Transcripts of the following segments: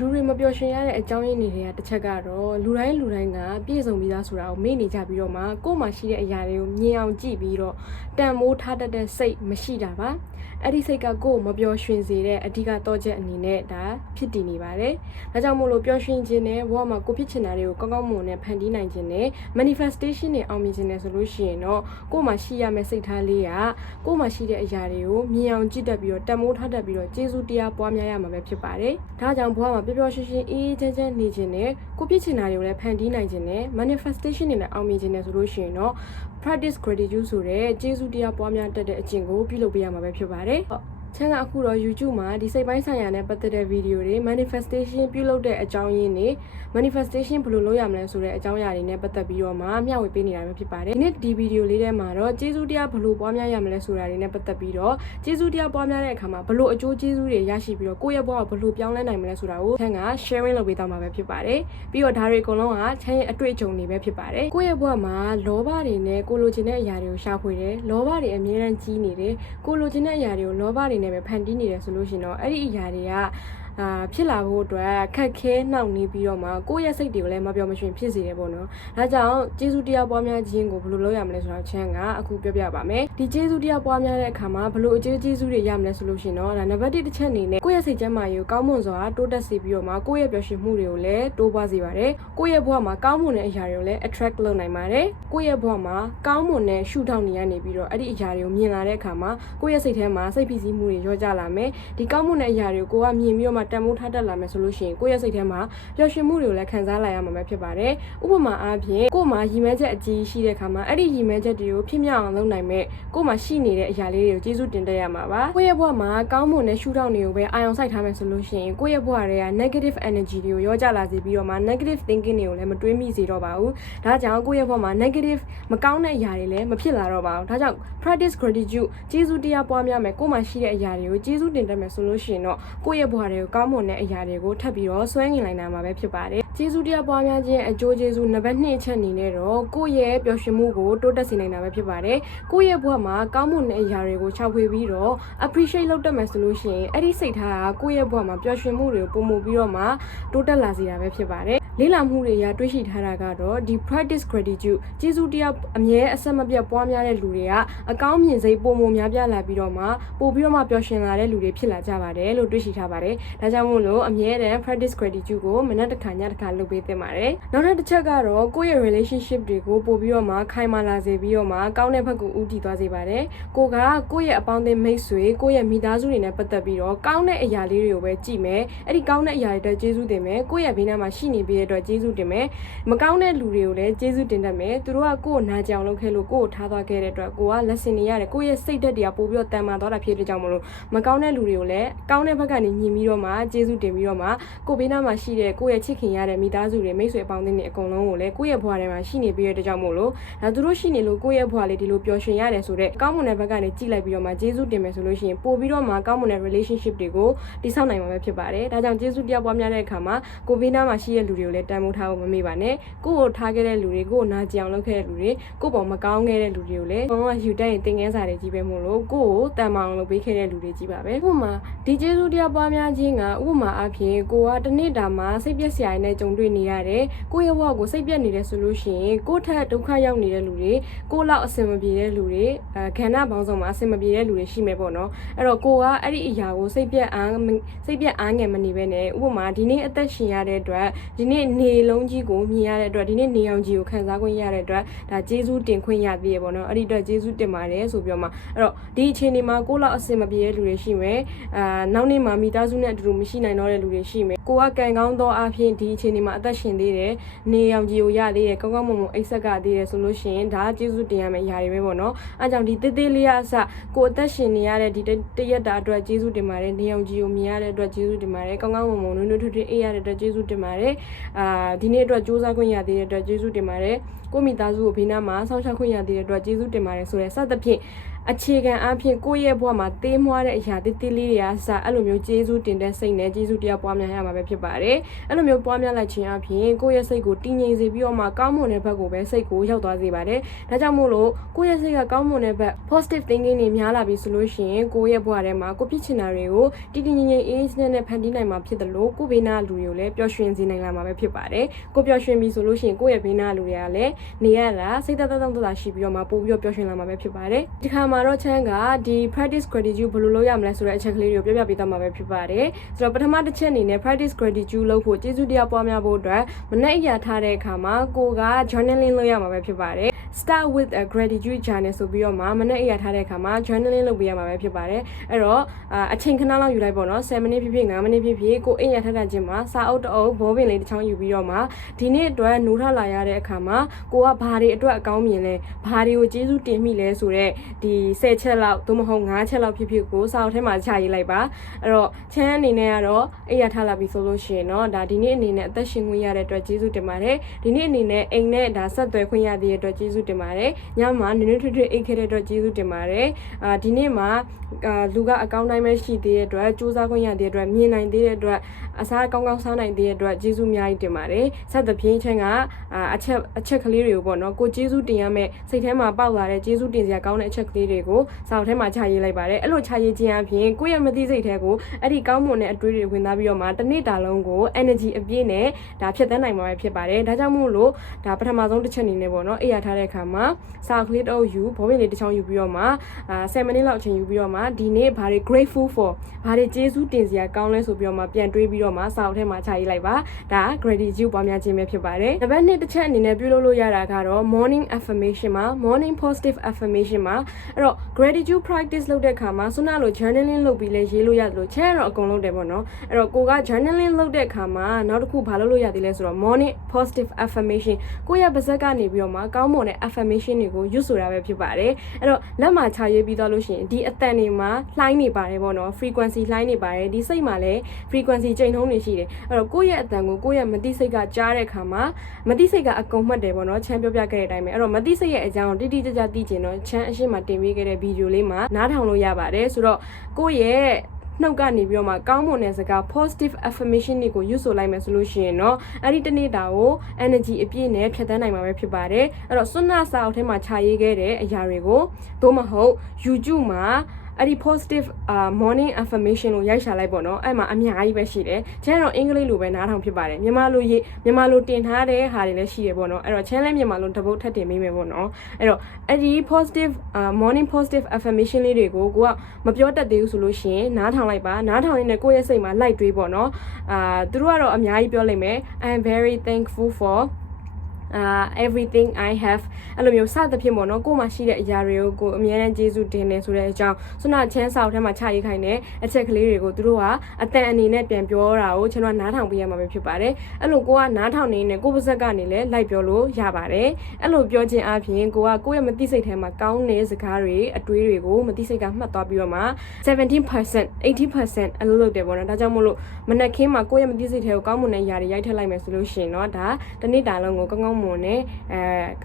လူတွေမပျော်ရွှင်ရတဲ့အကြောင်းရင်းတွေကတစ်ချက်ကတော့လူတိုင်းလူတိုင်းကပြည့်စုံပြီးသားဆိုတာကိုမေ့နေကြပြီးတော့မှကိုယ်မှရှိတဲ့အရာတွေကိုမြင်အောင်ကြည့်ပြီးတော့တန်မိုးထားတတ်တဲ့စိတ်မရှိတာပါအဲ့ဒီစိတ်ကကိုယ်ကိုမပျော်ရွှင်စေတဲ့အဓိကတော့ချက်အနေနဲ့ဒါဖြစ်တည်နေပါတယ်။ဒါကြောင့်မို့လို့ပျော်ရွှင်ခြင်းနဲ့ဘဝမှာကိုဖြစ်ချင်တာတွေကိုကောင်းကောင်းမွန်နဲ့ဖန်တီးနိုင်ခြင်းနဲ့ manifestation တွေအောင်မြင်ခြင်းနဲ့ဆိုလို့ရှိရင်တော့ကိုယ်မှာရှိရမယ့်စိတ်ထားလေးကကိုယ်မှာရှိတဲ့အရာတွေကိုမြင်အောင်ကြည့်တတ်ပြီးတော့တန်မိုးထားတတ်ပြီးတော့ကျေးဇူးတရားပွားများရမှာပဲဖြစ်ပါတယ်။ဒါကြောင့်ဘဝမှာပျော်ပျော်ရွှင်ရွှင်အေးအေးချမ်းချမ်းနေခြင်းနဲ့ကိုဖြစ်ချင်တာတွေကိုလည်းဖန်တီးနိုင်ခြင်းနဲ့ manifestation တွေလည်းအောင်မြင်ခြင်းနဲ့ဆိုလို့ရှိရင်တော့ practice gratitude ဆိုတဲ့ကျေးဇူးတရားပွားများတတ်တဲ့အကျင့်ကိုပြုလုပ်ပေးရမှာပဲဖြစ်ပါတယ်။ ချမ်းကအခုတော့ YouTube မှာဒီစိတ်ပိုင်းဆိုင်ရာနဲ့ပတ်သက်တဲ့ဗီဒီယိုတွေ manifestation ပြုလုပ်တဲ့အကြောင်းရင်းတွေ manifestation ဘယ်လိုလုပ်ရမလဲဆိုတဲ့အကြောင်းအရာတွေနဲ့ပတ်သက်ပြီးတော့မှမျှဝေပေးနေတာပဲဖြစ်ပါတယ်ဒီနေ့ဒီဗီဒီယိုလေးထဲမှာတော့ကျေးဇူးတရားဘယ်လိုပွားများရမလဲဆိုတာတွေနဲ့ပတ်သက်ပြီးတော့ကျေးဇူးတရားပွားများတဲ့အခါမှာဘယ်လိုအကျိုးကျေးဇူးတွေရရှိပြီးတော့ကိုယ့်ရဲ့ဘဝကိုဘယ်လိုပြောင်းလဲနိုင်မလဲဆိုတာကိုချမ်းက sharing လုပ်ပေးသွားမှာပဲဖြစ်ပါတယ်ပြီးတော့ဒါတွေအကုန်လုံးကချမ်းရဲ့အတွေ့အကြုံတွေပဲဖြစ်ပါတယ်ကိုယ့်ရဲ့ဘဝမှာလောဘတွေနဲ့ကိုလိုချင်တဲ့အရာတွေကိုရှာဖွေတယ်လောဘတွေအမြဲတမ်းကြီးနေတယ်ကိုလိုချင်တဲ့အရာတွေကိုလောဘတွေနဲ့ပဲဖန်တီးနေတယ်ဆိုလို့ရှိရင်တော့အဲ့ဒီအရာတွေက အာဖြစ်လာဖို့အတွက်ခက်ခဲနှောင့်နှေးပြီးတော့မှကိုယ့်ရဲ့စိတ်တွေကိုလည်းမပြောမရွှင်ဖြစ်စေတယ်ပေါ့နော်။ဒါကြောင့်ကျေးဇူးတရားပွားများခြင်းကိုဘယ်လိုလုပ်ရမလဲဆိုတော့ချမ်းကအခုပြောပြပါမယ်။ဒီကျေးဇူးတရားပွားများတဲ့အခါမှာဘယ်လိုအကျေးကျေးဇူးတွေရမလဲဆိုလို့ရှိရင်တော့ဒါနံပါတ်1တစ်ချက်အနေနဲ့ကိုယ့်ရဲ့စိတ်ကျန်းမာရေးကိုကောင်းမွန်စွာတိုးတက်စေပြီးတော့မှကိုယ့်ရဲ့ပျော်ရွှင်မှုတွေကိုလည်းတိုးပွားစေပါတယ်။ကိုယ့်ရဲ့ဘဝမှာကောင်းမွန်တဲ့အရာတွေကိုလည်း attract လုပ်နိုင်ပါတယ်။ကိုယ့်ရဲ့ဘဝမှာကောင်းမွန်တဲ့ရှုထောင့်တွေကနေပြီးတော့အဲ့ဒီအရာတွေကိုမြင်လာတဲ့အခါမှာကိုယ့်ရဲ့စိတ်ထဲမှာစိတ်ဖိစီးမှုတွေရောကြလာမယ်။ဒီကောင်းမွန်တဲ့အရာတွေကိုကိုကမြင်ပြီးတော့မှတန်ဖိုးထားတတ်လာမယ်ဆိုလို့ရှိရင်ကိုယ့်ရဲ့စိတ်ထဲမှာပျော်ရွှင်မှုတွေကိုလည်းခံစားလာရမှာပဲဖြစ်ပါတယ်။ဥပမာအားဖြင့်ကိုယ်မှာရည်မှန်းချက်အကြီးရှိတဲ့အခါမှာအဲ့ဒီရည်မှန်းချက်တွေကိုဖြစ်မြောက်အောင်လုပ်နိုင်မဲ့ကိုယ်မှာရှိနေတဲ့အရာလေးတွေကိုကျေးဇူးတင်တတ်ရမှာပါ။ကိုယ့်ရဲ့ဘဝမှာကောင်းမွန်တဲ့ရှုထောင့်တွေကိုပဲအာရုံစိုက်ထားမယ်ဆိုလို့ရှိရင်ကိုယ့်ရဲ့ဘဝတွေက negative energy တွေကိုရောကြလာစေပြီးတော့မှ negative thinking တွေကိုလည်းမတွေးမိစေတော့ပါဘူး။ဒါကြောင့်ကိုယ့်ရဲ့ဘဝမှာ negative မကောင်းတဲ့အရာတွေလည်းမဖြစ်လာတော့ပါဘူး။ဒါကြောင့် practice gratitude ကျေးဇူးတရားပွားများမယ်ကိုယ်မှာရှိတဲ့အရာတွေကိုကျေးဇူးတင်တတ်မယ်ဆိုလို့ရှိရင်တော့ကိုယ့်ရဲ့ဘဝတွေကိုကောင်းမွန်တဲ့အရာတွေကိုထပ်ပြီးတော့ဆွဲငင်လိုက်နိုင်မှာပဲဖြစ်ပါတယ်။ကျေးဇူးတရားပွားများခြင်းအကျိုးကျေးဇူးနံပါတ်2အချက်အနေနဲ့တော့ကိုယ့်ရဲ့ပျော်ရွှင်မှုကိုတိုးတက်စေနိုင်တာပဲဖြစ်ပါတယ်။ကိုယ့်ရဲ့ဘဝမှာကောင်းမွန်တဲ့အရာတွေကိုခြောက်ဖွေပြီးတော့ appreciate လုပ်တတ်မယ်ဆိုလို့ရှိရင်အဲ့ဒီစိတ်ထားကကိုယ့်ရဲ့ဘဝမှာပျော်ရွှင်မှုတွေကိုပုံမှုပြီးတော့မှတိုးတက်လာစေတာပဲဖြစ်ပါတယ်။လေ့လာမှုတွေရတွေ့ရှိထားတာကတော့ဒီ practice gratitude ကျေးဇူးတရားအမြဲအဆက်မပြတ်ပွားများတဲ့လူတွေကအကောင်းမြင်စိတ်ပုံမှုများပြားလာပြီးတော့မှပို့ပြီးတော့မှပျော်ရွှင်လာတဲ့လူတွေဖြစ်လာကြပါတယ်လို့တွေ့ရှိထားပါတယ်။ဒါကြောင့်မို့လို့အမြဲတမ်း practice gratitude ကိုမနက်တစ်ခါညတစ်ခါလုပ်ပေးသင့်ပါတယ်။နောက်ထပ်တစ်ချက်ကတော့ကိုယ့်ရဲ့ relationship တွေကိုပို့ပြီးတော့မှခိုင်မာလာစေပြီးတော့မှကောင်းတဲ့ဘက်ကိုဦးတည်သွားစေပါတယ်။ကိုကကိုယ့်ရဲ့အပေါင်းအသင်းမိတ်ဆွေကိုယ့်ရဲ့မိသားစုတွေနဲ့ပတ်သက်ပြီးတော့ကောင်းတဲ့အရာလေးတွေကိုပဲကြည့်မယ်။အဲ့ဒီကောင်းတဲ့အရာတွေအတွက်ကျေးဇူးတင်မယ်။ကိုယ့်ရဲ့ဘေးနားမှာရှိနေပြီးတဲ့အတွက်ကျေးဇူးတင်မယ်။မကောင်းတဲ့လူတွေကိုလည်းကျေးဇူးတင်တတ်မယ်။သူတို့ကကိုယ့်ကိုနာကြအောင်လုပ်ခဲ့လို့ကိုယ့်ကိုထားသွားခဲ့တဲ့အတွက်ကိုက lesson တွေရတယ်။ကိုယ့်ရဲ့စိတ်ဓာတ်တွေကပို့ပြီးတော့တန်မာသွားတာဖြစ်တဲ့ကြောင့်မလို့မကောင်းတဲ့လူတွေကိုလည်းကောင်းတဲ့ဘက်ကနေမြင်ပြီးတော့မှကျေးဇူးတင်ပြီးတော့မှကိုယ့်ဘေးနားမှာရှိတဲ့ကိုယ့်ရဲ့ချစ်ခင်ရတဲ့မိသားစုတွေမိတ်ဆွေအပေါင်းအသင်းတွေအကုန်လုံးကိုလည်းကိုယ့်ရဲ့ဘဝထဲမှာရှိနေပြီးတဲ့ကြောင့်မို့လို့ဒါသူတို့ရှိနေလို့ကိုယ့်ရဲ့ဘဝလေးဒီလိုပျော်ရွှင်ရတယ်ဆိုတော့ကောင်းမွန်တဲ့ဘက်ကနေကြည့်လိုက်ပြီးတော့မှကျေးဇူးတင်မယ်ဆိုလို့ရှိရင်ပို့ပြီးတော့မှကောင်းမွန်တဲ့ relationship တွေကိုတည်ဆောက်နိုင်မှာပဲဖြစ်ပါတယ်။ဒါကြောင့်ကျေးဇူးတရားပွားများတဲ့အခါမှာကိုဘေးနားမှာရှိတဲ့လူတွေကိုလည်းတန်ဖိုးထားဖို့မမေ့ပါနဲ့။ကိုယ့်ကိုထားခဲ့တဲ့လူတွေကိုယ်နာကြအောင်လုပ်ခဲ့တဲ့လူတွေကိုယ့်ပေါ်မကောင်းခဲ့တဲ့လူတွေကိုလည်းဘုံကယူတက်ရင်သင်ခန်းစာတွေကြီးပဲမို့လို့ကိုယ့်ကိုတန်မာအောင်လုပ်ပေးခဲ့တဲ့လူတွေကြီးပါပဲ။ဥပမာဒီကျေးဇူးတရားပွားများခြင်းကဥပမာအဖြစ်ကိုကတစ်နေ့တာမှာစိတ်ပြက်စရာတွေနဲ့ကြုံတွေ့နေရတယ်။ကိုယ့်ရဲ့ဘဝကိုစိတ်ပြက်နေတယ်ဆိုလို့ရှိရင်ကိုယ့်ထက်ဒုက္ခရောက်နေတဲ့လူတွေကိုယ့်လောက်အဆင်မပြေတဲ့လူတွေအဲခန္ဓာပေါင်းစုံမှာအဆင်မပြေတဲ့လူတွေရှိမယ်ပေါ့နော်။အဲ့တော့ကိုကအဲ့ဒီအရာကိုစိတ်ပြက်အားစိတ်ပြက်အားငယ်မနေဘဲနဲ့ဥပမာဒီနေ့အသက်ရှင်ရတဲ့အတွက်ဒီနေ့နေလုံးကြီးကိုမြင်ရတဲ့အတွက်ဒီနေ့နေအောင်ကြီးကိုခံစားခွင့်ရတဲ့အတွက်ဒါကျေးဇူးတင်ခွင့်ရသေးရပေါ့နော်။အဲ့ဒီအတွက်ကျေးဇူးတင်ပါတယ်ဆိုပြီးတော့မှအဲ့တော့ဒီအချိန်ဒီမှာကိုယ့်လောက်အဆင်မပြေတဲ့လူတွေရှိမယ်။အာနောက်နေ့မှာမိသားစုနဲ့အတူတူမရှိနိုင်တော့တဲ့လူတွေရှိမယ်။ကိုကကံကောင်းသောအဖြစ်ဒီအချိန်ဒီမှာအသက်ရှင်သေးတယ်။နေအောင်ကြီးကိုရသေးတယ်ကောင်းကောင်းမွန်မွန်အိတ်ဆက်ကသေးတယ်ဆိုလို့ရှိရင်ဒါကျေးဇူးတင်ရမယ့်အရာတွေပဲပေါ့နော်။အဲကြောင့်ဒီတေးသေးလေးရအစကိုအသက်ရှင်နေရတဲ့ဒီတရက်တာအတွက်ကျေးဇူးတင်ပါတယ်။နေအောင်ကြီးကိုမြင်ရတဲ့အတွက်ကျေးဇူးတင်ပါတယ်။ကောင်းကောင်းမွန်မွန်နွေးနွေးထွေးထွေးအေးရတဲ့အတွက်ကျေးဇူးတင်ပါတယ်။အာဒီနေ့အတွက်စူးစမ်းခွင့်ရသေးတဲ့အတွက်ကျေးဇူးတင်ပါတယ်။ကိုမိသားစုကိုဘေးနားမှာဆောင်းချခွင့်ရသေးတဲ့အတွက်ကျေးဇူးတင်ပါတယ်ဆိုရဲစသဖြင့် အခြေခံအဖြစ်ကိုယ့်ရဲ့ဘဝမှာသေးမွားတဲ့အရာတိတိလေးတွေကစအဲ့လိုမျိုးကျေးဇူးတင်တဲ့စိတ်နဲ့ကျေးဇူးတရားပွားများရမှာပဲဖြစ်ပါတယ်အဲ့လိုမျိုးပွားများလိုက်ခြင်းအပြင်ကိုယ့်ရဲ့စိတ်ကိုတည်ငြိမ်စေပြီးတော့မှကောင်းမွန်တဲ့ဘက်ကိုပဲစိတ်ကိုရောက်သွားစေပါတယ်ဒါကြောင့်မို့လို့ကိုယ့်ရဲ့စိတ်ကကောင်းမွန်တဲ့ဘက် positive thinking တွေများလာပြီဆိုလို့ရှိရင်ကိုယ့်ရဲ့ဘဝထဲမှာကိုဖြစ်ချင်တာတွေကိုတည်တည်ငြိမ်ငြိမ်အေးအေးချမ်းချမ်းနဲ့ဖန်တီးနိုင်မှာဖြစ်တယ်လို့ကိုယ့်ဘေးနားလူတွေကိုလည်းပျော်ရွှင်စေနိုင်လာမှာပဲဖြစ်ပါတယ်ကိုပျော်ရွှင်ပြီဆိုလို့ရှိရင်ကိုယ့်ရဲ့ဘေးနားလူတွေကလည်းနေရတာစိတ်သက်သက်သက်သက်ရှိပြီးတော့မှပို့ပြီးတော့ပျော်ရွှင်လာမှာပဲဖြစ်ပါတယ်ဒီခါမှာတော့ချမ်းကဒီ practice gratitude ဘယ်လိုလုပ်ရမလဲဆိုတဲ့အချက်ကလေးတွေကိုပြောပြပေးသွားမှာပဲဖြစ်ပါတယ်ဆိုတော့ပထမတစ်ချက်အနေနဲ့ practice gratitude လုပ်ဖို့ကျေးဇူးတရားပွားများဖို့အတွက်မနေ့အရာထားတဲ့အခါမှာကိုက journaling လုပ်ရမှာပဲဖြစ်ပါတယ် start with a gratitude journal ဆိုပြီးတော့မှမနေ့အရာထားတဲ့အခါမှာ journaling လုပ်ပေးရမှာပဲဖြစ်ပါတယ်အဲ့တော့အာအချိန်ခဏလောက်ယူလိုက်ပေါ့နော်7မိနစ်ဖြစ်ဖြစ်9မိနစ်ဖြစ်ဖြစ်ကိုအိမ်ရထားတဲ့ချင်းမှာစာအုပ်တအုပ်ဘောပင်လေးတစ်ချောင်းယူပြီးတော့မှဒီနေ့အတွက်နိုးထလာရတဲ့အခါမှာကိုကဘာတွေအတွက်အကောင်းမြင်လဲဘာတွေကိုကျေးဇူးတင်မိလဲဆိုတော့ဒီ10ချက်လောက်သို့မဟုတ်9ချက်လောက်ဖြစ်ဖြစ်ကိုစာအုပ်ထဲမှာချရေးလိုက်ပါအဲ့တော့ချမ်းအနေနဲ့ကတော့အိမ်ရထားလာပြီဆိုလို့ရှိရင်တော့ဒါဒီနေ့အနေနဲ့အသက်ရှင်ခွင့်ရတဲ့အတွက်ကျေးဇူးတင်ပါတယ်ဒီနေ့အနေနဲ့အိမ်နဲ့ဒါဆက်သွယ်ခွင့်ရတဲ့အတွက်ကျေးဇူးတင်ပါတယ်ညမှာနွေ့နွေ့ထွေ့ထွေ့အိတ်ခဲ့တဲ့အတွက်ကျေးဇူးတင်ပါတယ်အာဒီနေ့မှာအာလူကအကောင့်တိုင်းပဲရှိသေးတဲ့အတွက်စူးစမ်းခွင့်ရတဲ့အတွက်မြင်နိုင်သေးတဲ့အတွက်အစားကောင်းကောင်းစားနိုင်သေးတဲ့အတွက်ကျေးဇူးအများကြီးတင်ပါတယ်ဆက်သဖြင့်ချင်းကအအချက်အချက်ကလေးတွေကိုပေါ့နော်ကိုကျေးဇူးတင်ရမယ်စိတ်ထဲမှာပေါက်လာတဲ့ကျေးဇူးတင်စရာကောင်းတဲ့အချက်ကလေးတွေကိုစာအုပ်ထဲမှာခြာရေးလိုက်ပါတယ်အဲ့လိုခြာရေးခြင်းအပြင်ကိုယ့်ရဲ့မသိစိတ်ထဲကိုအဲ့ဒီကောင်းမွန်တဲ့အတွေးတွေဝင်သားပြီးတော့မှတစ်နေ့တာလုံးကို energy အပြည့်နဲ့ဒါဖြတ်သန်းနိုင်မှာပဲဖြစ်ပါတယ်ဒါကြောင့်မို့လို့ဒါပထမဆုံးတစ်ချက်အနေနဲ့ပေါ့နော်အိပ်ရထားတဲ့အခါမှာစာကလေးတော့ယူဘောပင်လေးတစ်ချောင်းယူပြီးတော့မှအာ7မိနစ်လောက်အချိန်ယူပြီးတော့မှဒီနေ့ဘာတွေ grateful for ဘာတွေကျေးဇူးတင်စရာကောင်းလဲဆိုပြီးတော့မှပြန်တွေးပြီးတော့မှစာအုပ်ထဲမှာခြာရေးလိုက်ပါဒါ gratitude ပွားများခြင်းပဲဖြစ်ပါတယ်နံပါတ်1တစ်ချက်အနေနဲ့ပြုလုပ်လို့ရတာကတော့ morning affirmation မှာ morning positive affirmation မှာအဲ့တော့ gratitude practice လုပ်တဲ့အခါမှာဆွမ်းနာလို journaling လုပ်ပြီးလဲရေးလို့ရတယ်လို့ချဲတော့အကုန်လုပ်တယ်ပေါ့နော်အဲ့တော့ကိုက journaling လုပ်တဲ့အခါမှာနောက်တစ်ခုဘာလုပ်လို့ရသေးလဲဆိုတော့ morning positive affirmation ကိုယ့်ရဲ့ပါဇက်ကနေပြီးတော့မှကောင်းမွန်တဲ့ affirmation တွေကိုရွတ်ဆိုတာပဲဖြစ်ပါတယ်အဲ့တော့လက်မှာခြာရေးပြီးတော့လို့ရှိရင်ဒီအတန်တွေမှာလှိုင်းနေပါတယ်ပေါ့နော် frequency လှိုင်းနေပါတယ်ဒီစိတ်မှာလည်း frequency ချိန်နှုန်းတွေရှိတယ်အဲ့တော့ကိုယ့်ရဲ့အတန်ကိုကိုယ့်ရဲ့မသိစိတ်ကကြားတဲ့အခါမှာမသိစိတ်ကအကုန်မှတ်တယ်ပေါ့နော်ချမ်းပြောပြခဲ့တဲ့အတိုင်းပဲအဲ့တော့မသိစိတ်ရဲ့အကြောင်းတိတိကျကျသိကျင်တော့ချမ်းအရှိမတင်ပေးခဲ့တဲ့ဗီဒီယိုလေးမှာနားထောင်လို့ရပါတယ်ဆိုတော့ကိုယ့်ရဲ့ နှုတ်ကနေပြီးတော့မှကောင်းမွန်တဲ့စကား positive affirmation တွေကိုယူဆိုလိုက်မယ်ဆိုလို့ရှိရင်တော့အဲ့ဒီတနေ့တာကို energy အပြည့်နဲ့ဖြတ်သန်းနိုင်မှာပဲဖြစ်ပါတယ်အဲ့တော့စွမ်းနာစာအုပ်ထဲမှာခြာရေးခဲ့တဲ့အရာတွေကိုသို့မဟုတ် YouTube မှာ အဲ့ဒီ positive uh morning affirmation ကိုရိုက်ရှာလိုက်ပေါ့နော်အဲ့မှာအများကြီးပဲရှိတယ်။ channel တော့အင်္ဂလိပ်လိုပဲနားထောင်ဖြစ်ပါတယ်။မြန်မာလိုရေးမြန်မာလိုတင်ထားတဲ့ဟာတွေလည်းရှိရပေါ့နော်။အဲ့တော့ channel လည်းမြန်မာလိုတစ်ပုတ်ထပ်တင်ပေးမယ်ပေါ့နော်။အဲ့တော့အဲ့ဒီ positive uh morning positive affirmation လေးတွေကိုကိုကမပြောတတ်သေးဘူးဆိုလို့ရှိရင်နားထောင်လိုက်ပါ။နားထောင်ရင်းနဲ့ကိုယ့်ရဲ့စိတ်မှာလိုက်တွေးပေါ့နော်။အာသူတို့ကတော့အများကြီးပြောလိမ့်မယ်။ I am very thankful for uh everything i have အဲ့လိုမျိုးစသဖြင့်ပေါ့နော်ကို့မှာရှိတဲ့အရာတွေကိုကိုအများနဲ့ကျေးဇူးတင်နေဆိုတဲ့အကြောင်းဆွနာချမ်းစာအုပ်ထဲမှာချရေးခိုင်းတဲ့အချက်ကလေးတွေကိုသူတို့ကအတန်အနေနဲ့ပြန်ပြောတာကိုကျွန်တော်နားထောင်ပေးရမှာပဲဖြစ်ပါတယ်အဲ့လိုကိုကနားထောင်နေနေကိုပါဇက်ကနေလည်းလိုက်ပြောလို့ရပါတယ်အဲ့လိုပြောခြင်းအပြင်ကိုကကိုယ့်ရဲ့မသိစိတ်ထဲမှာကောင်းတဲ့စကားတွေအတွေးတွေကိုမသိစိတ်ကမှတ်သွားပြီးတော့မှ17% 80%အလုပ်လုပ်တယ်ပေါ့နော်ဒါကြောင့်မို့လို့မနက်ခင်းမှာကိုယ့်ရဲ့မသိစိတ်ထဲကိုကောင်းမွန်တဲ့ຢာတွေရိုက်ထည့်လိုက်မယ်ဆိုလို့ရှိရင်တော့ဒါတနေ့တာလုံးကိုကောင်းကောင်းမွန်နဲ့အဲ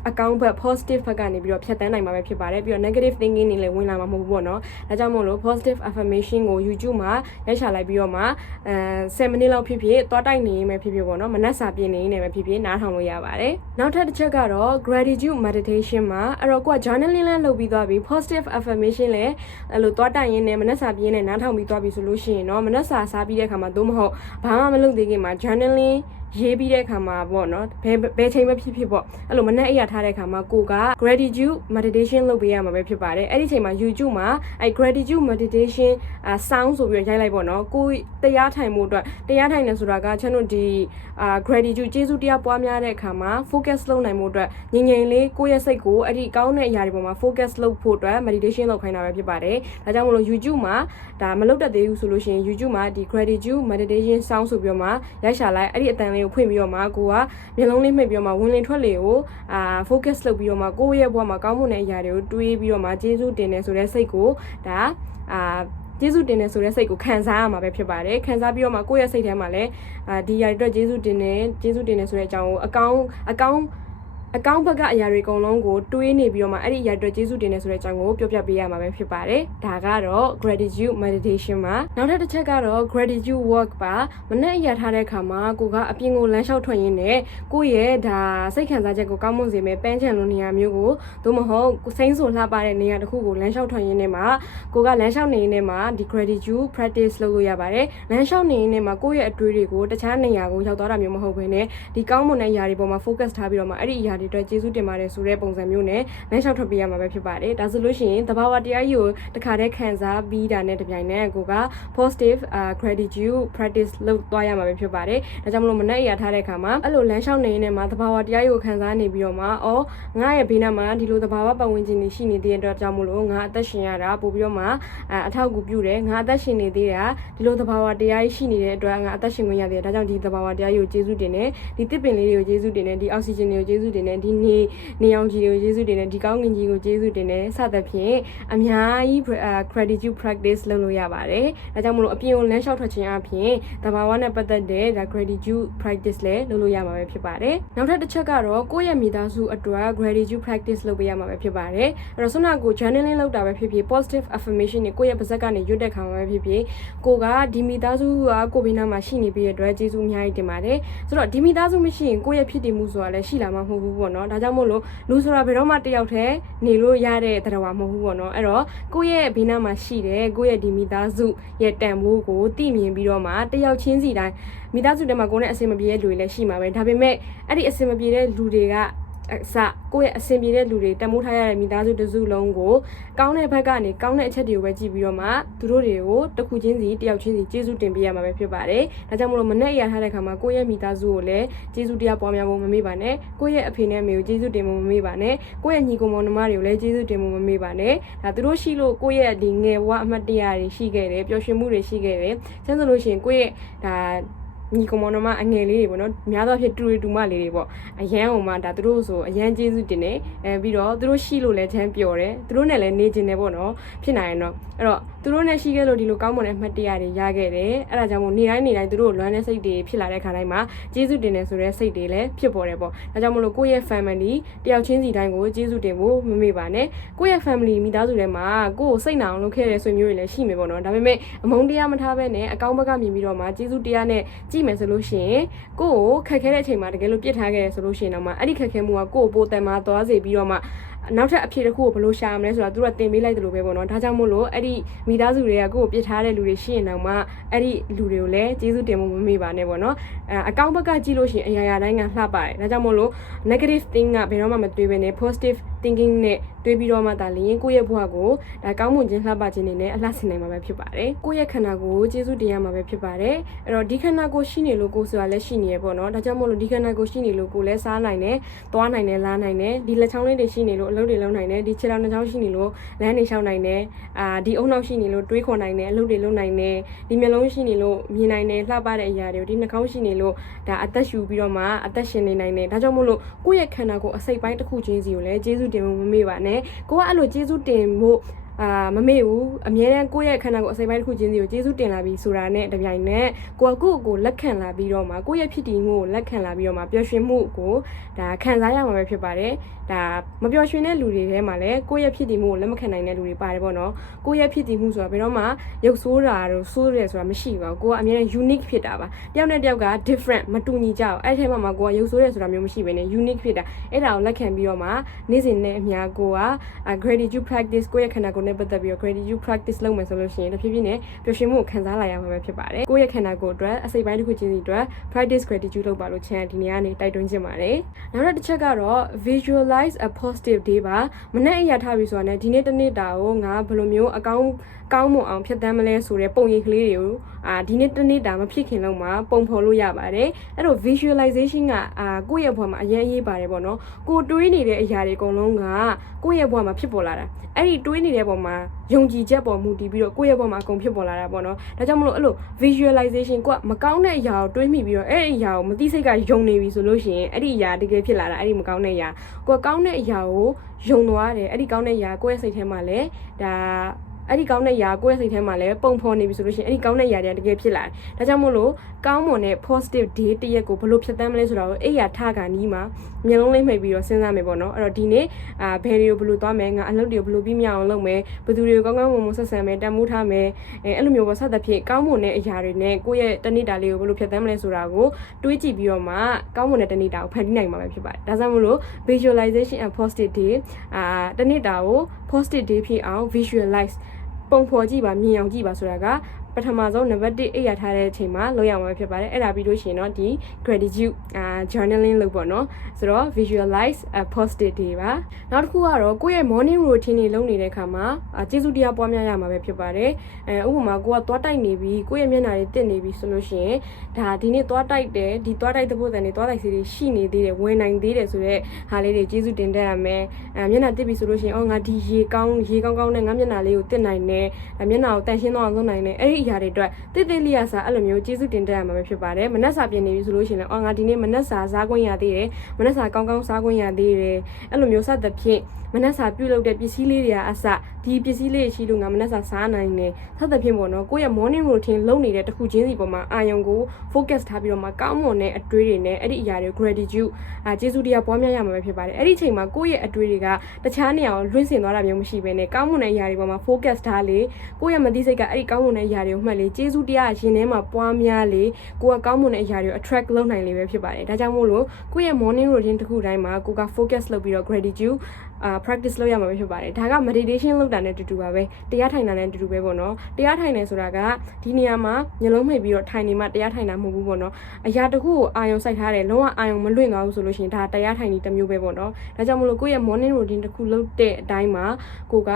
အကောင့်ဘက် positive ဘက်ကနေပြီးတော့ဖြတ်တန်းနိုင်မှာပဲဖြစ်ပါတယ်ပြီးတော့ negative thinking တွေလည်းဝင်လာမှာမဟုတ်ဘူးပေါ့နော်ဒါကြောင့်မို့လို့ positive affirmation ကို YouTube မှာရိုက်ချလိုက်ပြီးတော့မှအဲ7မိနစ်လောက်ဖြစ်ဖြစ်သွားတိုက်နေမယ်ဖြစ်ဖြစ်ပေါ့နော်မနက်စာပြင်နေနေမယ်ဖြစ်ဖြစ်နားထောင်လို့ရပါတယ်နောက်ထပ်တစ်ချက်ကတော့ gratitude meditation မှာအဲ့တော့ကိုက journaling လည်းလုပ်ပြီးသွားပြီ positive affirmation လည်းအဲ့လိုသွားတိုက်ရင်းနဲ့မနက်စာပြင်နေနားထောင်ပြီးသွားပြီဆိုလို့ရှိရင်တော့မနက်စာစားပြီးတဲ့အခါမှာသို့မဟုတ်ဘာမှမလုပ်သေးခင်မှာ journaling ရေးပြီးတဲ့အခါမှာပေါ့နော်ဘယ်ဘယ်ချိန်ပဲဖြစ်ဖြစ်ပေါ့အဲ့လိုမနဲ့အရာထားတဲ့အခါမှာကိုက gratitude meditation လုပ်ပေးရမှာပဲဖြစ်ပါတယ်အဲ့ဒီချိန်မှာ YouTube မှာအဲ့ gratitude meditation အာ sound ဆိုပြီးတော့ရိုက်လိုက်ပေါ့နော်ကိုတရားထိုင်မှုအတွက်တရားထိုင်နေဆိုတာကကျွန်တော်ဒီအာ gratitude ကျေးဇူးတရားပွားများတဲ့အခါမှာ focus လုပ်နိုင်မှုအတွက်ငြိမ်ငြိမ်လေးကိုယ့်ရဲ့စိတ်ကိုအဲ့ဒီကောင်းတဲ့အရာတွေပေါ်မှာ focus လုပ်ဖို့အတွက် meditation လုပ်ခိုင်းတာပဲဖြစ်ပါတယ်ဒါကြောင့်မလို့ YouTube မှာဒါမလုပ်တတ်သေးဘူးဆိုလို့ရှိရင် YouTube မှာဒီ gratitude meditation sound ဆိုပြီးတော့မှရိုက်ရှာလိုက်အဲ့ဒီအတန်လေးကိုဖွင့်ပြီးတော့မှကိုကမျက်လုံးလေးမှိတ်ပြီးတော့မှဝင်လင်ထွက်လေကိုအာ focus လုပ်ပြီးတော့မှကိုယ့်ရဲ့ဘဝမှာကောင်းမွန်တဲ့အရာတွေကိုတွေးပြီးတော့မှကျေးဇူးတင်နေဆိုတဲ့စိတ်ကိုဒါအာကျေးဇူးတင်နေဆိုတဲ့စိတ်ကိုခံစားရမှာပဲဖြစ်ပါတယ်ခံစားပြီးတော့မှကိုယ့်ရဲ့စိတ်ထဲမှာလည်းအာဒီຢာတွေအတွက်ကျေးဇူးတင်နေကျေးဇူးတင်နေဆိုတဲ့အကြောင်းကိုအကောင်းအကောင်း အကောင့်ဘက်ကအရာတွေအကုန်လုံးကိုတွေးနေပြီးတော့မှအဲ့ဒီအရာတွေကျေးဇူးတင်နေဆိုတဲ့အကြောင်းကိုပြောပြပေးရမှာပဲဖြစ်ပါတယ်ဒါကတော့ gratitude meditation မှာနောက်ထပ်တစ်ချက်ကတော့ gratitude work ပါမနေ့အရာထားတဲ့အခါမှာကိုကအပြင်ကိုလမ်းလျှောက်ထွက်ရင်းနဲ့ကိုယ့်ရဲ့ဒါစိတ်ခံစားချက်ကိုကောင်းမွန်စေမယ်ပန်းချန်လိုနေရာမျိုးကိုသို့မဟုတ်စိမ့်ဆိုလှပတဲ့နေရာတစ်ခုကိုလမ်းလျှောက်ထွက်ရင်းနဲ့မှာကိုကလမ်းလျှောက်နေရင်းနဲ့မှာဒီ gratitude practice လုပ်လို့ရပါတယ်လမ်းလျှောက်နေရင်းနဲ့မှာကိုယ့်ရဲ့အတွေးတွေကိုတခြားနေရာကိုရောက်သွားတာမျိုးမဟုတ်ဘဲနဲ့ဒီကောင်းမွန်တဲ့အရာတွေပေါ်မှာ focus ထားပြီးတော့မှအဲ့ဒီအရာတွေအတွက်ကျေးဇူးတင်ပါတယ်ဆိုတဲ့ပုံစံမျိုးနဲ့လမ်းလျှောက်ထွက်ပေးရမှာပဲဖြစ်ပါတယ်ဒါဆိုလို့ရှိရင်တဘာဝတရားကြီးကိုတခါတည်းခံစားပြီးတာနဲ့တပြိုင်နက်ကိုက positive uh, gratitude practice လုပ်သွားရမှာပဲဖြစ်ပါတယ်ဒါကြောင့်မလို့မနေ့အရာထားတဲ့အခါမှာအဲ့လိုလမ်းလျှောက်နေရင်းနဲ့မှာတဘာဝတရားကြီးကိုခံစားနေပြီးတော့မှအော်ငါရဲ့ဘေးနားမှာဒီလိုတဘာဝပတ်ဝန်းကျင်တွေရှိနေတဲ့အတွက်ကြောင့်မလို့ငါအသက်ရှင်ရတာပို့ပြီးတော့မှအအထောက်အကူပြုတယ်ငါအသက်ရှင်နေသေးတာဒီလိုတဘာဝတရားကြီးရှိနေတဲ့အတွက်ငါအသက်ရှင်ခွင့်ရသေးတယ်ဒါကြောင့်ဒီတဘာဝတရားကြီးကိုကျေးဇူးတင်တယ်ဒီတစ်ပင်လေးတွေကိုကျေးဇူးတင်တယ်ဒီအောက်ဆီဂျင်တွေကိုကျေးဇူးတင်တယ်ဒီနေနေအောင်ကြီးတွေကိုကျေးဇူးတင်တယ်ဒီကောင်းကင်ကြီးကိုကျေးဇူးတင်တယ်စသဖြင့်အများကြီး gratitude practice လုပ်လို့ရပါတယ်ဒါကြောင့်မလို့အပြင်ကိုလမ်းလျှောက်ထွက်ခြင်းအပြင်တဘာဝနဲ့ပတ်သက်တဲ့ဒါ gratitude practice လည်းလုပ်လို့ရမှာပဲဖြစ်ပါတယ်နောက်ထပ်တစ်ချက်ကတော့ကိုယ့်ရဲ့မိသားစုအတွက် gratitude practice လုပ်ပေးရမှာပဲဖြစ်ပါတယ်အဲ့တော့ဆွမ်းနာကို journaling လုပ်တာပဲဖြစ်ဖြစ် positive affirmation တွေကိုယ့်ရဲ့ပါဇက်ကနေရွတ်တဲ့ခါမှာပဲဖြစ်ဖြစ်ကိုကဒီမိသားစုကကိုယ်ဘေးနားမှာရှိနေပြီးတဲ့အတွက်ကျေးဇူးအများကြီးတင်ပါတယ်ဆိုတော့ဒီမိသားစုမရှိရင်ကိုယ့်ရဲ့ဖြစ်တည်မှုဆိုတာလည်းရှိလာမှာမဟုတ်ဘူးပေါ့နော်ဒါကြောင့်မို့လို့လူဆိုတာဘယ်တော့မှတယောက်တည်းနေလို့ရတဲ့တရားမဟုတ်ဘူးပေါ့နော်အဲ့တော့ကိုယ့်ရဲ့ဘေးနားမှာရှိတဲ့ကိုယ့်ရဲ့ဒီမိသားစုရဲ့တန်ဖိုးကိုသိမြင်ပြီးတော့မှတယောက်ချင်းစီတိုင်းမိသားစုထဲမှာကိုယ်နဲ့အဆင်မပြေတဲ့လူတွေလည်းရှိမှာပဲဒါပေမဲ့အဲ့ဒီအဆင်မပြေတဲ့လူတွေက အစကိုယ့်ရဲ့အဆင်ပြေတဲ့လူတွေတမိုးထားရတဲ့မိသားစုတစ်စုလုံးကိုကောင်းတဲ့ဘက်ကနေကောင်းတဲ့အချက်တွေကိုပဲကြည့်ပြီးတော့မှသူတို့တွေကိုတစ်ခုချင်းစီတယောက်ချင်းစီကျေးဇူးတင်ပေးရမှာပဲဖြစ်ပါတယ်။ဒါကြောင့်မလို့မနဲ့အရာထားတဲ့ခါမှာကိုယ့်ရဲ့မိသားစုကိုလည်းကျေးဇူးတရားပွားများဖို့မမေ့ပါနဲ့။ကိုယ့်ရဲ့အဖေနဲ့အမေကိုကျေးဇူးတင်ဖို့မမေ့ပါနဲ့။ကိုယ့်ရဲ့ညီကိုမောင်နှမတွေကိုလည်းကျေးဇူးတင်ဖို့မမေ့ပါနဲ့။ဒါသူတို့ရှိလို့ကိုယ့်ရဲ့ဒီငယ်ဘဝအမှတ်တရတွေရှိခဲ့တယ်ပျော်ရွှင်မှုတွေရှိခဲ့တယ်။ဆန်းဆိုလို့ရှိရင်ကိုယ့်ရဲ့ဒါ ညီကောင်မတော်မအငယ်လေးတွေပေါ့နော်များသောအားဖြင့်တူရီတူမလေးတွေပေါ့အရန်အောင်မှဒါသူတို့ဆိုအရန်ကျေးဇူးတင်တယ်အဲပြီးတော့သူတို့ရှိလို့လည်းချမ်းပျော်တယ်သူတို့နဲ့လည်းနေကျင်တယ်ပေါ့နော်ဖြစ်နိုင်ရင်တော့အဲ့တော့သူတို့နဲ့ရှိခဲ့လို့ဒီလိုကောင်းမွန်တဲ့အမှတ်တရတွေရခဲ့တယ်အဲ့ဒါကြောင့်မို့နေတိုင်းနေတိုင်းသူတို့လွမ်းတဲ့စိတ်တွေဖြစ်လာတဲ့ခါတိုင်းမှာကျေးဇူးတင်တယ်ဆိုတဲ့စိတ်တွေလည်းဖြစ်ပေါ်တယ်ပေါ့ဒါကြောင့်မလို့ကိုယ့်ရဲ့ family တယောက်ချင်းစီတိုင်းကိုကျေးဇူးတင်ဖို့မမေ့ပါနဲ့ကိုယ့်ရဲ့ family မိသားစုထဲမှာကိုယ့်ကိုစိတ်နာအောင်လုပ်ခဲ့တဲ့ဆွေမျိုးတွေလည်းရှိမယ်ပေါ့နော်ဒါပေမဲ့အမုန်းတရားမထားဘဲနဲ့အကောင်းဘက်ကမြင်ပြီးတော့မှကျေးဇူးတရားနဲ့ကြည့်မယ်ဆိုလို့ရှိရင်ကိုယ့်ကိုခက်ခဲတဲ့အချိန်မှာတကယ်လို့ပြစ်ထားခဲ့ရဆိုလို့ရှိရင်တော့မှအဲ့ဒီခက်ခဲမှုကကိုယ့်ကိုပိုတန်မာသွားစေပြီးတော့မှနောက်ထပ်အဖြစ်တစ်ခုကိုဘယ်လိုရှာမလဲဆိုတာသူတို့ကတင်ပေးလိုက်တယ်လို့ပဲပေါ့နော်ဒါကြောင့်မို့လို့အဲ့ဒီမိသားစုတွေကကိုယ့်ကိုပြစ်ထားတဲ့လူတွေရှိရင်တော့မှအဲ့ဒီလူတွေကိုလည်းကျေးဇူးတင်ဖို့မမေ့ပါနဲ့ပေါ့နော်အဲအကောင့်ဘက်ကကြည့်လို့ရှိရင်အရာရာတိုင်းကလှပါတယ်ဒါကြောင့်မို့လို့ negative thing ကဘယ်တော့မှမတွေးဘဲနဲ့ positive thinking နဲ့ တွေးပြီးတော့မှဒါလျင်ကိုယ့်ရဲ့ဘဝကိုဒါကောင်းမွန်ခြင်းလှပခြင်းတွေနဲ့အလှဆင်နိုင်မှာပဲဖြစ်ပါတယ်ကိုယ့်ရဲ့ခန္ဓာကိုယ်ကိုကျေးဇူးတင်ရမှာပဲဖြစ်ပါတယ်အဲ့တော့ဒီခန္ဓာကိုယ်ရှိနေလို့ကိုယ်ဆိုတာလည်းရှိနေရပေါ့နော်ဒါကြောင့်မို့လို့ဒီခန္ဓာကိုယ်ရှိနေလို့ကိုယ်လည်းစားနိုင်တယ်သွားနိုင်တယ်လားနိုင်တယ်ဒီလက်ချောင်းလေးတွေရှိနေလို့အလုပ်တွေလုပ်နိုင်တယ်ဒီခြေထောက်နှချောင်းရှိနေလို့လမ်းတွေလျှောက်နိုင်တယ်အာဒီအုံနောက်ရှိနေလို့တွေးခေါ်နိုင်တယ်အလုပ်တွေလုပ်နိုင်တယ်ဒီမျက်လုံးရှိနေလို့မြင်နိုင်တယ်လှပတဲ့အရာတွေကိုဒီနှာခေါင်းရှိနေလို့ဒါအသက်ရှူပြီးတော့မှအသက်ရှင်နေနိုင်တယ်ဒါကြောင့်မို့လို့ကိုယ့်ရဲ့ခန္ဓာကိုယ်အစိတ်ပိုင်းတစ်ခုချင်းစီကိုလည်းကျေးဇူးတင်ဖို့မမေ့ပါနဲ့ကိုကအဲ့လိုကျေးဇူးတင်ဖို့ အာမမေ့ဘူးအမြဲတမ်းကိုယ့်ရဲ့ခန္ဓာကိုယ်အစိပ်ပိုင်းတစ်ခုချင်းစီကိုကျေးဇူးတင်လာပြီးဆိုတာနဲ့တပြိုင်နက်ကိုကကိုယ့်ကိုလက်ခံလာပြီးတော့မှကိုယ့်ရဲ့ဖြစ်တည်မှုကိုလက်ခံလာပြီးတော့မှပျော်ရွှင်မှုကိုဒါခံစားရမှာပဲဖြစ်ပါတယ်ဒါမပျော်ရွှင်တဲ့လူတွေထဲမှာလည်းကိုယ့်ရဲ့ဖြစ်တည်မှုကိုလက်မခံနိုင်တဲ့လူတွေပါတယ်ပေါ့နော်ကိုယ့်ရဲ့ဖြစ်တည်မှုဆိုတာဘယ်တော့မှရုပ်ဆိုးတာတို့ဆိုးတယ်ဆိုတာမရှိပါဘူးကိုကအမြဲတမ်း unique ဖြစ်တာပါတယောက်နဲ့တယောက်က different မတူညီကြဘူးအဲ့ဒီထဲမှာမှကိုကရုပ်ဆိုးတယ်ဆိုတာမျိုးမရှိဘဲနဲ့ unique ဖြစ်တာအဲ့ဒါကိုလက်ခံပြီးတော့မှနေ့စဉ်နဲ့အများကိုက gratitude practice ကိုယ့်ရဲ့ခန္ဓာကိုယ်နဲ့ပတ်သက်ပြီးတော့ gratitude practice လုပ်မယ်ဆိုလို့ရှိရင်တဖြည်းဖြည်းနဲ့ပျော်ရွှင်မှုကိုခံစားလာရမှာပဲဖြစ်ပါတယ်ကိုယ့်ရဲ့ခန္ဓာကိုယ်အတွက်အစိပ်ပိုင်းတစ်ခုချင်းစီအတွက် practice gratitude လုပ်ပါလို့ချန်ဒီနေ့ကနေတိုက်တွန်းချင်ပါတယ်နောက်တစ်ချက်ကတော့ visualize a positive day ပါမနေ့အရာထားပြီဆိုတာနဲ့ဒီနေ့တစ်နေ့တာကိုငါဘယ်လိုမျိုးအကောင်းကောင်းမွန်အောင်ဖြတ်သန်းမလဲဆိုတဲ့ပုံရိပ်ကလေးတွေကိုအာဒီနေ့တစ်နေ့တာမဖြစ်ခင်လုံးမှာပုံဖော်လို့ရပါတယ်အဲ့တော့ visualization ကအာကိုယ့်ရဲ့ဘဝမှာအရင်အရေးပါတယ်ပေါ့နော်ကိုတွေးနေတဲ့အရာတွေအကုန်လုံးကကိုယ့်ရဲ့ဘဝမှာဖြစ်ပေါ်လာတာအဲ့ဒီတွေးနေတဲ့ပုံမှာယုံကြည်ချက်ပေါ်မူတည်ပြီးတော့ကိုယ့်ရဲ့ဘဝမှာအကုန်ဖြစ်ပေါ်လာတာပေါ့နော်ဒါကြောင့်မလို့အဲ့လို visualization ကိုကမကောင်းတဲ့အရာကိုတွေးမိပြီးတော့အဲ့ဒီအရာကိုမသိစိတ်ကယုံနေပြီဆိုလို့ရှိရင်အဲ့ဒီအရာတကယ်ဖြစ်လာတာအဲ့ဒီမကောင်းတဲ့အရာကိုကကောင်းတဲ့အရာကိုယုံသွားတယ်အဲ့ဒီကောင်းတဲ့အရာကိုယ့်ရဲ့စိတ်ထဲမှာလည်းဒါ အဲ့ဒီကောင်းတဲ့ຢာကိုယ့်ရဲ့စိတ်ထဲမှာလည်းပုံဖော်နေပြီဆိုလို့ရှိရင်အဲ့ဒီကောင်းတဲ့ຢာတွေကတကယ်ဖြစ်လာတယ်။ဒါကြောင့်မို့လို့ကောင်းမွန်တဲ့ positive day တစ်ရက်ကိုဘယ်လိုဖြတ်သန်းမလဲဆိုတာကိုအဲ့ຢာထခါနီးမှာ မျိုးလုံးလေးမှိတ်ပြီးတော့စဉ်းစားမယ်ပေါ့နော်အဲ့တော့ဒီနေ့အာဘယ်တွေကိုဘယ်လိုသွားမယ်ငါအလုပ်တွေကိုဘယ်လိုပြီးမြောက်အောင်လုပ်မယ်ဘယ်သူတွေကိုကောင်းကောင်းမွန်မွန်ဆက်ဆံမယ်တန်ဖိုးထားမယ်အဲအဲ့လိုမျိုးပေါ့ဆက်သဖြင့်ကောင်းမွန်တဲ့အရာတွေနဲ့ကိုယ့်ရဲ့တနေ့တာလေးကိုဘယ်လိုဖြတ်သန်းမလဲဆိုတာကိုတွေးကြည့်ပြီးတော့မှကောင်းမွန်တဲ့တနေ့တာကိုဖန်တီးနိုင်မှာပဲဖြစ်ပါတယ်ဒါကြောင့်မို့လို့ visualization and positive day အာတနေ့တာကို positive day ဖြစ်အောင် visualize ပုံဖော်ကြည့်ပါမြင်အောင်ကြည့်ပါဆိုတာက ပထမဆုံးနံပါတ်1အိပ်ရထားတဲ့အချိန်မှာလုပ်ရမှာဖြစ်ပါတယ်အဲ့ဒါပြီးလို့ရှိရင်တော့ဒီ gratitude အာ journaling လုပ်ပေါ့နော်ဆိုတော့ visualize a positive day ပါနောက်တစ်ခုကတော့ကိုယ့်ရဲ့ morning routine တွေလုပ်နေတဲ့အခါမှာအာကျေးဇူးတရားပွားများရမှာပဲဖြစ်ပါတယ်အဲဥပမာကိုကသွားတိုက်နေပြီကိုယ့်ရဲ့မျက်နှာတွေတက်နေပြီဆိုလို့ရှိရင်ဒါဒီနေ့သွားတိုက်တယ်ဒီသွားတိုက်တဲ့ပုံစံတွေသွားတိုက်စီတွေရှိနေသေးတယ်ဝင်နိုင်သေးတယ်ဆိုတော့ဟာလေးတွေကျေးဇူးတင်တတ်ရမယ်အဲမျက်နှာတက်ပြီဆိုလို့ရှိရင်အော်ငါဒီရေကောင်းရေကောင်းကောင်းနဲ့ငါမျက်နှာလေးကိုတက်နိုင်တယ်အဲမျက်နှာကိုတန့်ရှင်းသွားအောင်လုပ်နိုင်တယ်အဲ့ဒီအရာတွေအတွက်တိတ်တိတ်လေးရစားအဲ့လိုမျိုးကျေးဇူးတင်တတ်ရမှာပဲဖြစ်ပါတယ်မနက်စာပြင်နေပြီဆိုလို့ရှိရင်လည်းအော်ငါဒီနေ့မနက်စာစားခွင့်ရသေးတယ်မနက်စာကောင်းကောင်းစားခွင့်ရသေးတယ်အဲ့လိုမျိုးစသဖြင့်မနက်စာပြုတ်လုပ်တဲ့ပစ္စည်းလေးတွေကအစဒီပစ္စည်းလေးရှိလို့ငါမနက်စာစားနိုင်တယ်စသဖြင့်ပေါ့နော်ကိုယ့်ရဲ့ morning routine လုပ်နေတဲ့တစ်ခုချင်းစီပေါ်မှာအာယုံကို focus ထားပြီးတော့မှကောင်းမွန်တဲ့အတွေးတွေနဲ့အဲ့ဒီအရာတွေ gratitude အာကျေးဇူးတရားပွားများရမှာပဲဖြစ်ပါတယ်အဲ့ဒီအချိန်မှာကိုယ့်ရဲ့အတွေးတွေကတခြားနေရာကိုလွင့်စင်သွားတာမျိုးမရှိဘဲနဲ့ကောင်းမွန်တဲ့အရာတွေပေါ်မှာ focus ထားလေကိုယ့်ရဲ့မသိစိတ်ကအဲ့ဒီကောင်းမွန်တဲ့အရာတွေကိုမှတ်လေကျေးဇူးတရားရှင်ထဲမှာပွားများလေကိုကကောင်းမွန်တဲ့အရာတွေကို attract လုပ်နိုင်လေပဲဖြစ်ပါတယ်ဒါကြောင့်မို့လို့ကိုယ့်ရဲ့ morning routine တစ်ခုတိုင်းမှာကိုက focus လုပ်ပြီးတော့ gratitude အာ practice လုပ်ရမှာပဲဖြစ်ပါတယ်ဒါက meditation လုပ်တာနဲ့တူတူပါပဲတရားထိုင်တာနဲ့တူတူပဲပေါ့နော်တရားထိုင်နေဆိုတာကဒီနေရာမှာညလုံးမှိတ်ပြီးတော့ထိုင်နေမှတရားထိုင်တာမဟုတ်ဘူးပေါ့နော်အရာတစ်ခုကိုအာယုံစိုက်ထားတယ်လုံးဝအာယုံမလွင့်သွားဘူးဆိုလို့ရှိရင်ဒါတရားထိုင်နေတစ်မျိုးပဲပေါ့နော်ဒါကြောင့်မလို့ကိုယ့်ရဲ့ morning routine တစ်ခုလုပ်တဲ့အတိုင်းမှာကိုက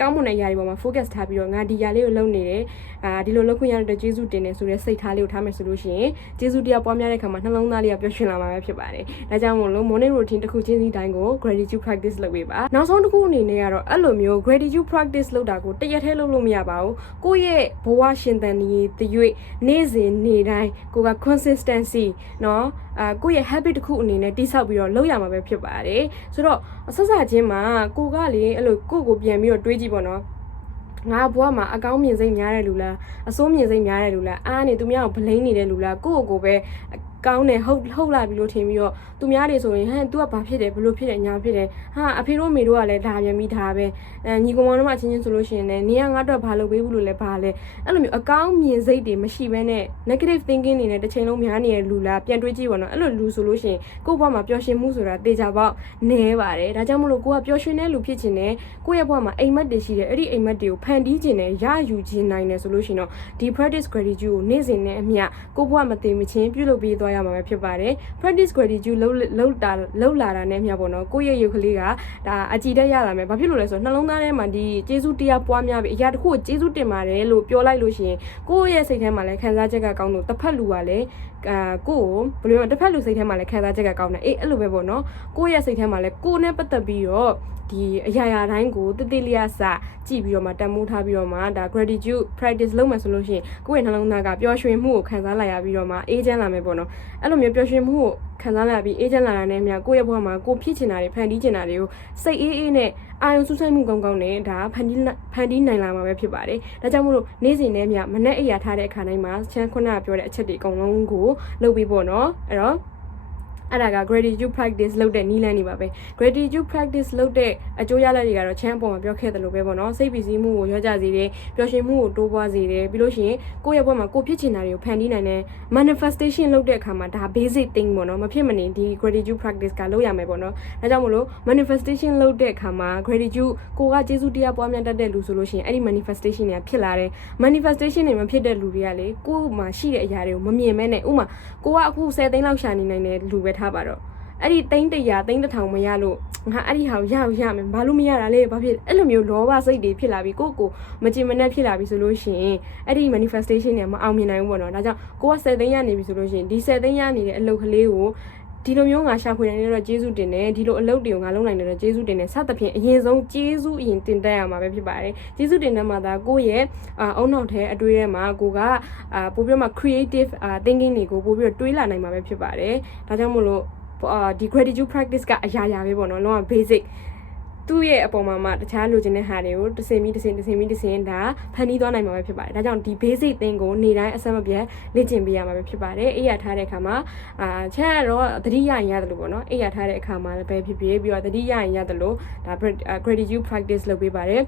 ကောင်းမွန်တဲ့အရာတွေပေါ်မှာ focus ထားပြီးတော့ငါဒီຢာလေးကိုလုပ်နေတယ်အာဒီလိုလုပ်ခွင့်ရတဲ့ကျေးဇူးတင်တယ်ဆိုတဲ့စိတ်ထားလေးကိုထားမယ်ဆိုလို့ရှိရင်ကျေးဇူးတရားပွားများတဲ့အခါမှာနှလုံးသားလေးကပျော်ရွှင်လာမှာပဲဖြစ်ပါတယ်ဒါကြောင့်မို့လို့ morning routine တစ်ခုချင်းစီတိုင်းကို gratitude practice လုပ်ပေးပါနောက်ဆုံးတစ်ခုအနေနဲ့ကတော့အဲ့လိုမျိုး gratitude practice လုပ်တာကိုတရက်တည်းလုပ်လို့မရပါဘူးကိုယ့်ရဲ့ဘဝရှင်သန်နေတရွေ့နေ့စဉ်နေ့တိုင်းကိုက consistency เนาะအာကိုယ့်ရဲ့ habit တစ်ခုအနေနဲ့တိဆောက်ပြီးတော့လုပ်ရမှာပဲဖြစ်ပါတယ်ဆိုတော့ဆက်စချင်းမှာကိုကလေအဲ့လိုကိုယ့်ကိုပြန်ပြီးတော့တွေးကြည့် ်ပေါ့နော်ငါဘွားမှာအကောင်းမြင်စိတ်များတဲ့လူလားအဆိုးမြင်စိတ်များတဲ့လူလားအားနေသူများကိုဗလိန်းနေတဲ့လူလားကိုယ့်ကိုယ်ကိုပဲ ကောင်းတယ်ဟုတ်ဟုတ်လာပြီလို့ထင်ပြီးတော့သူများတွေဆိုရင်ဟမ် तू ကဘာဖြစ်တယ်ဘလို့ဖြစ်တယ်ညာဖြစ်တယ်ဟာအဖေတို့မေတို့ကလည်းဒါပြန်ပြီးထားပဲအဲညီကောင်မောင်တို့မှချင်းချင်းဆိုလို့ရှိရင်လည်းနင်ကငါ့အတွက်ဘာလုပ်ပေးဘူးလို့လဲဘာလဲအဲ့လိုမျိုးအကောင်းမြင်စိတ်တွေမရှိဘဲနဲ့ negative thinking တွေနဲ့တစ်ချိန်လုံးများနေတဲ့လူလားပြန်တွေးကြည့်ပါတော့အဲ့လိုလူဆိုလို့ရှိရင်ကိုယ့်ဘဝမှာပျော်ရွှင်မှုဆိုတာတေချာပေါက်နဲပါတယ်ဒါကြောင့်မလို့ကိုကပျော်ရွှင်တဲ့လူဖြစ်ချင်တယ်ကိုယ့်ရဲ့ဘဝမှာအိမ်မက်တွေရှိတယ်အဲ့ဒီအိမ်မက်တွေကိုဖန်တီးခြင်းနဲ့ရယူခြင်းနိုင်တယ်ဆိုလို့ရှိရင်တော့ဒီ practice gratitude ကိုနေ့စဉ်နဲ့အမျှကိုယ့်ဘဝမသိမချင်းပြုလုပ်ပေးသွားရမှာပဲဖြစ်ပါတယ် practice gratitude လုံးလုံးတာလုံးလာတာနဲ့အမျှပေါ့နော်ကိုယ့်ရဲ့ရုပ်ကလေးကဒါအကြည်တက်ရလာမယ်ဘာဖြစ်လို့လဲဆိုတော့နှလုံးသားထဲမှာဒီကျေးဇူးတရားပွားများပြီးအရာတစ်ခုကိုကျေးဇူးတင်ပါတယ်လို့ပြောလိုက်လို့ရှိရင်ကိုယ့်ရဲ့စိတ်ထဲမှာလည်းခံစားချက်ကကောင်းလို့တစ်ဖက်လူကလည်းအာကိုယ်ဘယ်လိုလဲတစ်ဖက်လူစိတ်ထဲမှာလည်းခံစားချက်ကကောင်းတယ်အေးအဲ့လိုပဲပေါ့နော်ကိုယ့်ရဲ့စိတ်ထဲမှာလည်းကိုယ်နဲ့ပတ်သက်ပြီးတော့ဒီအရာရာတိုင်းကိုတတိလျာစကြည့်ပြီးတော့မှတန်မိုးထားပြီးတော့မှဒါ gratitude practice လုပ်မယ်ဆိုလို့ရှိရင်ကိုယ့်ရဲ့နှလုံးသားကပျော်ရွှင်မှုကိုခံစားလိုက်ရပြီးတော့မှအေးချမ်းလာမယ်ပေါ့နော်အဲ့လိုမျိုးပျော်ရွှင်မှုကိုခံစားလာပြီးအေးချမ်းလာတာနဲ့အမျှကိုယ့်ရဲ့ဘဝမှာကိုဖြစ်ချင်တာတွေဖန်တီးချင်တာတွေကိုစိတ်အေးအေးနဲ့အာရုံစူးစိုက်မှုကောင်းကောင်းနဲ့ဒါဖန်တီးဖန်တီးနိုင်လာမှာပဲဖြစ်ပါတယ်ဒါကြောင့်မို့လို့နေ့စဉ်နဲ့အမျှမနေ့အိယာထားတဲ့အခါတိုင်းမှာချမ်းခုနကပြောတဲ့အချက်တွေအကုန်လုံးကိုလုပ်ပြီးပေါ့နော်အဲ့တော့ အဲ့ဒါက gratitude practice လုပ်တဲ့နည်းလမ်းတွေပါပဲ gratitude practice လုပ်တဲ့အကျိုးရလဒ်တွေကတော့ချမ်းအပေါ်မှာပြောခဲ့တယ်လို့ပဲပေါ့နော်စိတ်ပီစီးမှုကိုရောကြစေတယ်ပျော်ရွှင်မှုကိုတိုးပွားစေတယ်ပြီးလို့ရှိရင်ကိုယ့်ရဲ့ဘဝမှာကိုယ်ဖြစ်ချင်တာတွေကိုဖန်တီးနိုင်တဲ့ manifestation လုပ်တဲ့အခါမှာဒါ basic thing ပေါ့နော်မဖြစ်မနေဒီ gratitude practice ကလုပ်ရမယ်ပေါ့နော်ဒါကြောင့်မလို့ manifestation လုပ်တဲ့အခါမှာ gratitude ကိုကကျေးဇူးတရားပွားများတတ်တဲ့လူဆိုလို့ရှိရင်အဲ့ဒီ manifestation တွေကဖြစ်လာတယ် manifestation တွေမဖြစ်တဲ့လူတွေကလေကိုယ်မှာရှိတဲ့အရာတွေကိုမမြင်မဲနဲ့ဥမာကိုကအခု10သိန်းလောက်ရှာနေနိုင်တဲ့လူပဲထားပါတော့အဲ့ဒီသိန်းတရာသိန်းတစ်ထောင်မရလို့ငါအဲ့ဒီဟာကိုရအောင်ရမယ်ဘာလို့မရတာလဲဘာဖြစ်အဲ့လိုမျိုးလောဘစိတ်တွေဖြစ်လာပြီးကိုယ့်ကိုမကြင်မနဲ့ဖြစ်လာပြီဆိုလို့ရှိရင်အဲ့ဒီ manifestation တွေမအောင်မြင်နိုင်ဘူးပေါ့နော်ဒါကြောင့်ကိုက10သိန်းရနေပြီဆိုလို့ရှိရင်ဒီ10သိန်းရနေတဲ့အလုပ်ကလေးကို ဒီလိုမျိုးငါရှာဖွေနိုင်တဲ့တော့ကျေးဇူးတင်တယ်ဒီလိုအလုပ်တွေကိုငါလုပ်နိုင်တယ်တော့ကျေးဇူးတင်တယ်စသဖြင့်အရင်ဆုံးကျေးဇူးအရင်တင်တတ်ရမှာပဲဖြစ်ပါတယ်ကျေးဇူးတင်တဲ့မှာဒါကိုယ့်ရဲ့အုံနောက်ထဲအတွေးထဲမှာကိုကအာပို့ပြီးတော့မှ creative thinking တွေကိုပို့ပြီးတော့တွေးလာနိုင်မှာပဲဖြစ်ပါတယ်ဒါကြောင့်မို့လို့အာဒီ gratitude practice ကအရာရာပဲပေါ့နော်လုံးဝ basic သူ့ရဲ့အပေါ်မှာမှတခြားလိုချင်တဲ့ဟာတွေကိုတစ်စင်ပြီးတစ်စင်တစ်စင်ပြီးတစ်စင်ဒါဖန်တီးသွားနိုင်မှာပဲဖြစ်ပါတယ်ဒါကြောင့်ဒီ basic thing ကိုနေ့တိုင်းအဆက်မပြတ်လေ့ကျင့်ပေးရမှာပဲဖြစ်ပါတယ်အိပ်ရထားတဲ့အခါမှာအာချက်ကတော့သတိရရင်ရတယ်လို့ပေါ့နော်အိပ်ရထားတဲ့အခါမှာလည်းပဲဖြစ်ဖြစ်ပြီးတော့သတိရရင်ရတယ်လို့ဒါ gratitude practice လုပ်ပေးပါတယ်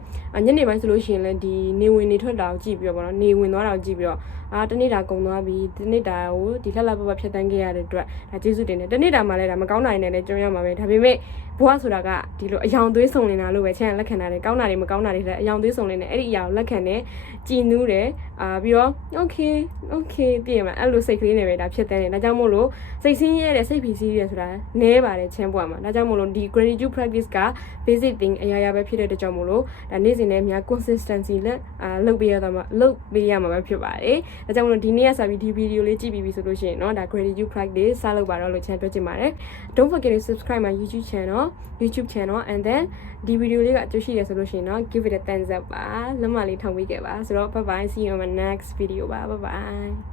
ညနေပိုင်းဆိုလို့ရှိရင်လည်းဒီနေဝင်နေထွက်တာကိုကြည့်ပြီးတော့ပေါ့နော်နေဝင်သွားတာကိုကြည့်ပြီးတော့ အာတနေ့တာကုံသွားပြီတနေ့တာကိုဒီလှလှပပဖြတ်တန်းခဲ့ရတဲ့အတွက်ဒါကျေးဇူးတင်တယ်တနေ့တာမှလည်းဒါမကောင်းတာတွေနဲ့လည်းကြုံရမှာပဲဒါပေမဲ့ဘဝဆိုတာကဒီလိုအယောင်သွေးစုံနေတာလို့ပဲချမ်းလက်ခံတာတယ်ကောင်းတာတွေမကောင်းတာတွေလည်းအယောင်သွေးစုံနေတယ်အဲ့ဒီအရာကိုလက်ခံတယ်ကြည်နူးတယ်အာပြီးတော့ okay okay ပြည့်မှာအဲ့လိုစိတ်ကလေးနဲ့ပဲဒါဖြစ်တဲ့နေဒါကြောင့်မို့လို့စိတ်ဆင်းရဲတဲ့စိတ်ဖီစီးရဲဆိုတာနည်းပါတယ်ချမ်းဘဝမှာဒါကြောင့်မို့လို့ဒီ gratitude practice က basic thing အရာရာပဲဖြစ်တဲ့အတွက်ကြောင့်မို့လို့ဒါနေ့စဉ်နဲ့များ consistency လက်အာလုပ်ပေးရတော့မှလုပ်ပေးရမှာပဲဖြစ်ပါတယ်ဒါကြောင့်မို့လို့ဒီနေ့ကစပြီးဒီ video လေးကြည့်ပြီးပြီဆိုလို့ရှိရင်เนาะဒါ gratitude practice စလုပ်ပါတော့လို့ချမ်းပြောချင်ပါတယ် don't forget to subscribe my YouTube channel YouTube channel and then ဒီ video လေးကအကျိုးရှိတယ်ဆိုလို့ရှိရင်เนาะ give it a thumbs up ပါလက်မလေးထောင်ပေးခဲ့ပါဆိုတော့ bye bye see you on my next video ပါ bye bye